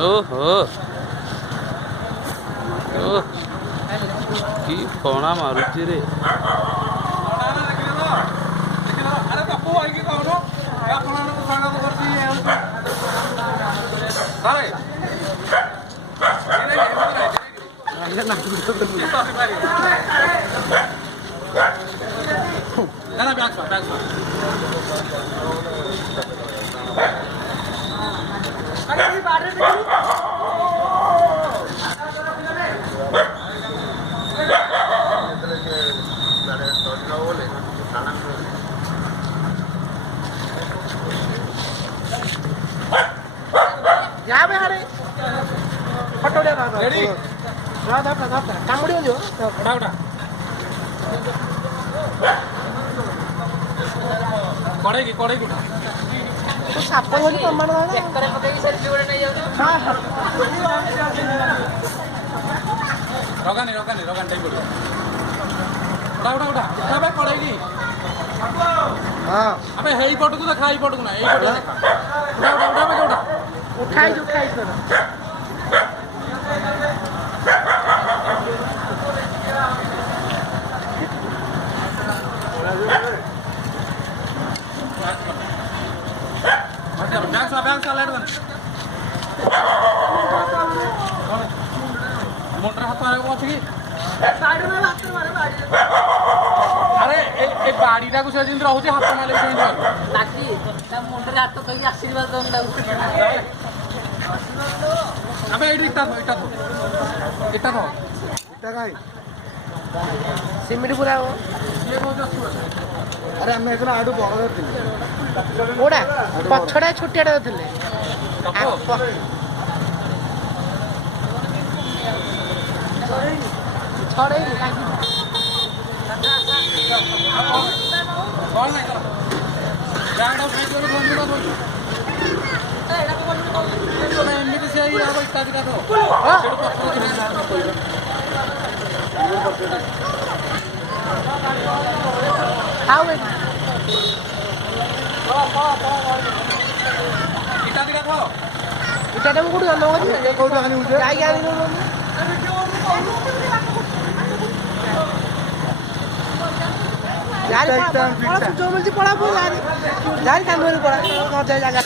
ओहो कि फणा मारुची रे साप प्रमाण पटकू देखा पटकू ना उठाई मोटर हाथ अच्छी कि अरे ए बाड़ीटा को जमी रोचे हाथ मारे मुंडे हाथ कहीं आशीर्वाद सिमेंट पूरा अरे आम आड़ू बड़ गोड़ा पछड़ा छोटिया थे छड़े एमती से इटा कोड मिलती पड़ा जारी कान पड़ा जगह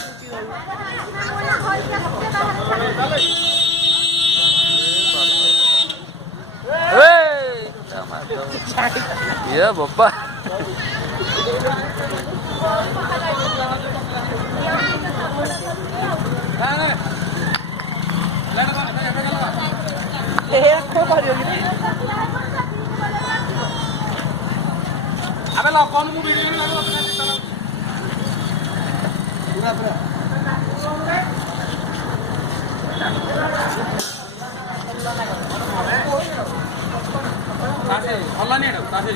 ये बाबा अबे लो कौन मुंह वीडियो में लगा तासे अल्लाह ने तासे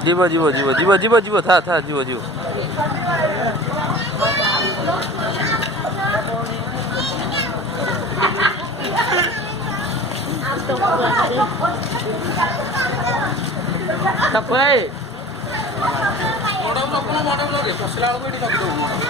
जीव जीव जीव जीव जीव जीव था जीव जीव मॉडल लोग मॉडल लोग पसला लोग